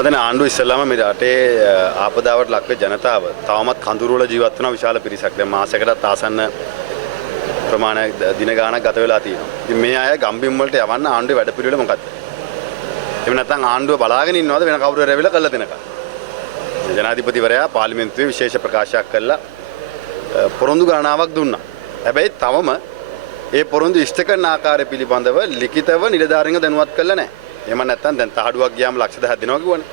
මතන ආණ්ඩුව ඉස්සෙල්ලාම මේ රටේ ආපදාවට ලක් වෙච්ච ජනතාව තවමත් කඳුරු වල ජීවත් වෙන විශාල පිරිසක්. දැන් මාසයකටත් ආසන්න ප්‍රමාණයක් දින ගාණක් ගත වෙලා තියෙනවා. ඉතින් මේ අය ගම්බිම් වලට යවන්න ආණ්ඩුවේ වැඩපිළිවෙල මොකක්ද? එහෙම නැත්නම් ආණ්ඩුව බලාගෙන ඉන්නවද වෙන කවුරු හරි ඇවිල්ලා කළා දෙනකම්? ජනාධිපතිවරයා පාර්ලිමේන්තුවේ විශේෂ ප්‍රකාශයක් කළා පොරොන්දු ගණනාවක් දුන්නා. හැබැයි තවම ඒ පොරොන්දු ඉෂ්ට කරන ආකාරය පිළිබඳව ලිඛිතව නිලධාරීන්ව දැනුවත් කළා නැහැ. එහෙම නැත්නම් දැන් තහඩුවක් ගියාම ලක්ෂ 10ක් දෙනවා කිව්වනේ.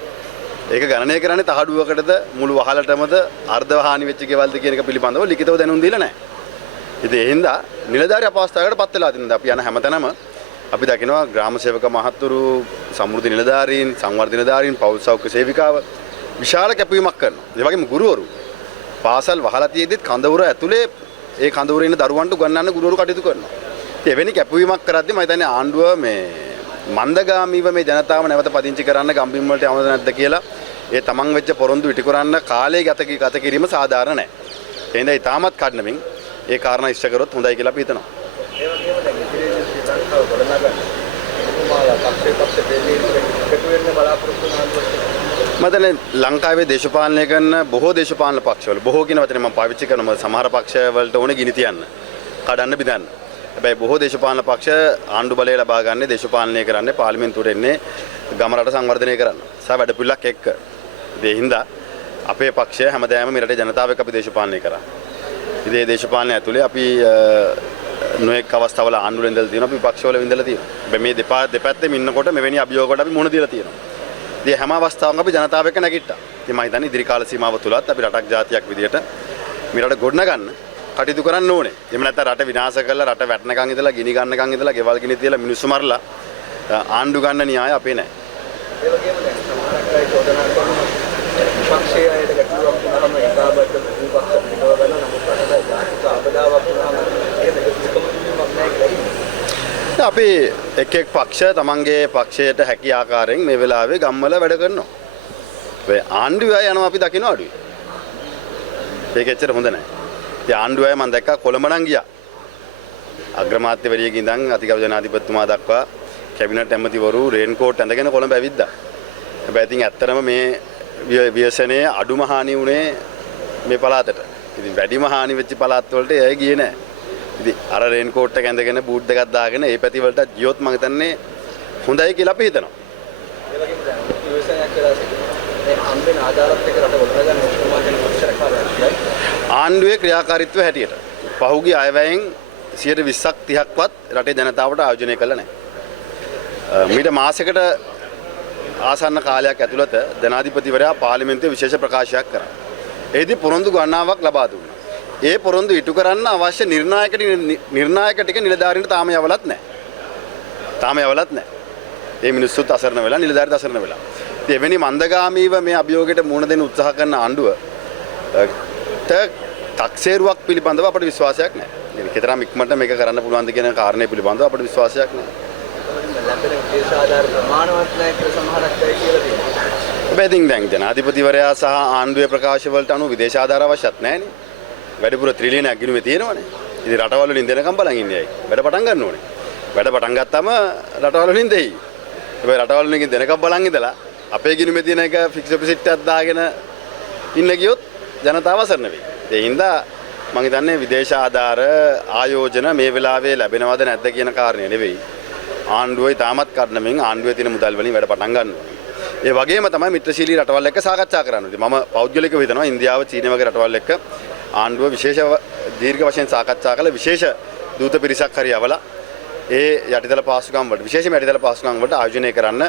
ඒක ගණනය කරන්නේ තහඩුවකටද මුළු වහලටමද අර්ධ වහානි වෙච්ච ගෙවල්ද කියන එක පිළිබඳව ලිඛිතව දැනුම් දීලා නැහැ. ඉතින් ඒ හින්දා නිලධාරී අපහසුතාවයකට පත් වෙලා තියෙනවා. අපි යන හැමතැනම අපි දකිනවා ග්‍රාම සේවක මහත්තුරු, සමෘද්ධි නිලධාරීන්, සංවර්ධන නිලධාරීන්, පෞල් සෞඛ්‍ය සේවිකාව විශාල කැපවීමක් කරනවා. ඒ වගේම ගුරුවරු පාසල් වහලා තියෙද්දිත් කඳවුර ඇතුලේ ඒ කඳවුරේ ඉන්න දරුවන්ට උගන්වන්න ගුරුවරු කටයුතු කරනවා. ඉතින් එවැනි කැපවීමක් කරද්දී මම හිතන්නේ ආණ්ඩුව මේ මන්දගාමීව මේ ජනතාව නැවත පදිංචි කරන්න ගම්බිම් වලට යවද නැද්ද කියලා ඒ තමන් වෙච්ච පොරොන්දු ඉටු කරන්න කාලය ගත කිරීම සාධාරණ නැහැ. ඒ හින්දා ඊටමත් කඩනමින් ඒ කාරණා ඉෂ්ට කරොත් හොඳයි කියලා අපි හිතනවා. ඒ වගේම දැන් ඉතිරි ශ්‍රී ලංකාව ගොඩනගන්න කොහොමද පක්ෂේ දෙන්නේ එකතු වෙන්න බලාපොරොත්තු වෙනවා. මතනේ ලංකාවේ දේශපාලනය කරන බොහෝ දේශපාලන පක්ෂවල බොහෝ කියන වචනේ මම පාවිච්චි කරනවා. සමහර පක්ෂවලට ඕනේ ගිනි තියන්න, කඩන්න බිඳන්න. හැබැයි බොහෝ දේශපාලන පක්ෂ ආණ්ඩු බලය ලබා ගන්න දේශපාලනය කරන්නේ පාර්ලිමේන්තුවට එන්නේ ගම රට සංවර්ධනය කරන්න. සා වැඩ පිළිලක් එක්ක. ඒ හින්දා අපේ පක්ෂය හැමදාම මේ රටේ ජනතාව එක්ක අපි දේශපාලනය කරා. ඉතින් මේ දේශපාලනය ඇතුලේ අපි නොඑක් අවස්ථාවල ආණ්ඩු වල ඉඳලා තියෙනවා, අපි පක්ෂවල ඉඳලා තියෙනවා. හැබැයි මේ දෙපැත්තෙම ඉන්නකොට මෙවැනි අභියෝගවලට අපි මුහුණ දීලා තියෙනවා. ඉතින් හැම අවස්ථාවකම අපි ජනතාව එක්ක නැගිට්ටා. ඉතින් මම හිතන්නේ ඉදිරි කාල සීමාව තුලත් අපි රටක් ජාතියක් විදියට මේ රට ගොඩනගන්න කටයුතු කරන්න ඕනේ. එහෙම නැත්නම් රට විනාශ කරලා රට වැටෙනකන් ඉඳලා ගිනි ගන්නකන් ඉඳලා ගෙවල් ගිනි තියලා මිනිස්සු මරලා ආණ්ඩු ගන්න න්‍යාය අපේ නැහැ. ඒ වගේම දැන් සමහරක් අය චෝදනා කරනවා විපක්ෂයේ අයට ගැටලුවක් වුණාම ඒකාබද්ධ ප්‍රතිපක්ෂ පිටව ගන්න නමුත් රටට ජාතික ආපදාවක් වුණාම ඒක දෙකම නැහැ කියලා. අපි එක් පක්ෂ තමන්ගේ පක්ෂයට හැකි ආකාරයෙන් මේ වෙලාවේ ගම්වල වැඩ කරනවා. ඒ ආණ්ඩුවේ යනවා අපි දකින්න අඩුයි. ඒක ඇත්තට හොඳ නැහැ. ඉතින් ආණ්ඩුවේ මම දැක්කා කොළඹ නම් ගියා. අග්‍රාමාත්‍යවරියක ඉඳන් අතිගරු ජනාධිපතිතුමා දක්වා කැබිනට් ඇමතිවරු රේන් කෝට් ඇඳගෙන කොළඹ ඇවිද්දා. හැබැයි ඉතින් ඇත්තටම මේ ව්‍යසනයේ අඩුම හානි වුණේ මේ පළාතට. ඉතින් වැඩිම හානි වෙච්ච පළාත් වලට එය ගියේ නැහැ. ඉතින් අර රේන් කෝට් එක ඇඳගෙන බූට් දෙකක් දාගෙන ඒ පැති වලට ගියොත් මම හිතන්නේ හොඳයි කියලා අපි හිතනවා. ඒ වගේම දැන් විවසනයක් කරලා සිටිනවා. මේ හම්බෙන ආදායත් එක්ක රට ගොඩනගන්න උත්සාහ කරන පක්ෂකාරයන්යි ආණ්ඩුවේ ක්‍රියාකාරීත්වය හැටියට පහුගිය අයවැයෙන් 20%ක් 30ක්වත් රටේ ජනතාවට ආයෝජනය කළා නැහැ. මීට මාසයකට ආසන්න කාලයක් ඇතුළත ජනාධිපතිවරයා පාර්ලිමේන්තුවේ විශේෂ ප්‍රකාශයක් කරා. එෙහිදී පොරොන්දු ගණනාවක් ලබා දුන්නා. ඒ පොරොන්දු ඉටු කරන්න අවශ්‍ය නිර්ණායක ටික නිලධාරීන්ට තාම යවලත් නැහැ. ඒ මිනිස්සුත් අසරණ වෙලා නිලධාරීත් අසරණ වෙලා. ඉතින් එවැනි මන්දගාමීව මේ අභියෝගයට මුහුණ දෙන්න උත්සාහ කරන ආණ්ඩුව තක්සේරුවක් පිළිබඳව අපට විශ්වාසයක් නැහැ. ඒකතරම් ඉක්මනට මේක කරන්න පුළුවන්ද කියන කාරණේ පිළිබඳව අපට විශ්වාසයක් නැහැ. ලැබෙන විශේෂ ආධාර ප්‍රමාණවත් නැහැ කියලා සමහරක් අය කියලා තියෙනවා. හැබැයි ඉතින් දැන් ජනාධිපතිවරයා සහ ආණ්ඩුවේ ප්‍රකාශ වලට අනුව විදේශ ආධාර අවශ්‍යත් නැහැනේ. වැඩිපුර ත්‍රිලියනයක් ගිණුමේ තියෙනවනේ. ඉතින් රටවල් වලින් දෙනකම් බලන් ඉන්නේ අය. වැඩ පටන් ගන්න ඕනේ. වැඩ පටන් ගත්තාම රටවල් වලින් දෙයි. හැබැයි රටවල් වලින් දෙනකම් බලන් ඉඳලා අපේ ගිණුමේ තියෙන එක ෆික්ස් ඩිපොසිට් එකක් දාගෙන ඉන්න ගියොත් ජනතාව අසරණ වෙයි. ඒ හින්දා මම හිතන්නේ විදේශ ආධාර ආයෝජන මේ වෙලාවේ ලැබෙනවද නැද්ද කියන කාරණේ නෙවෙයි. ආණ්ඩුවේ තාමත් කඩනමින් ආණ්ඩුවේ තියෙන මුදල් වලින් වැඩ පටන් ගන්න ඕනේ. ඒ වගේම තමයි මිත්‍රශීලී රටවල් එක්ක සාකච්ඡා කරන්න ඕනේ. මම පෞද්ගලිකව හිතනවා ඉන්දියාව, චීනය වගේ රටවල් එක්ක ආණ්ඩුව විශේෂ දීර්ඝ වශයෙන් සාකච්ඡා කළ විශේෂ දූත පිරිසක් හරි යවලා ඒ යටිතල පහසුකම් වලට විශේෂයෙන්ම යටිතල පහසුකම් වලට ආයෝජනය කරන්න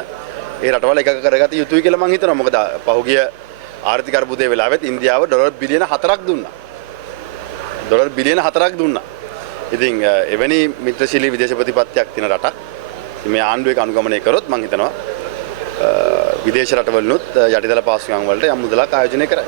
ඒ රටවල් එකක කරගත යුතුයි කියලා මම හිතනවා. මොකද පහුගිය ආර්ථික අර්බුදයේ වෙලාවෙත් ඉන්දියාව ඩොලර් බිලියන 4ක් දුන්නා. ඉතින් එවැනි මිත්‍රශීලී විදේශ ප්‍රතිපත්තියක් තියෙන රටක් මේ ආණ්ඩුවක අනුගමනය කරොත් මම හිතනවා විදේශ රටවලුත් යටිතල පහසුකම් වලට යම් මුදලක් ආයෝජනය කරයි.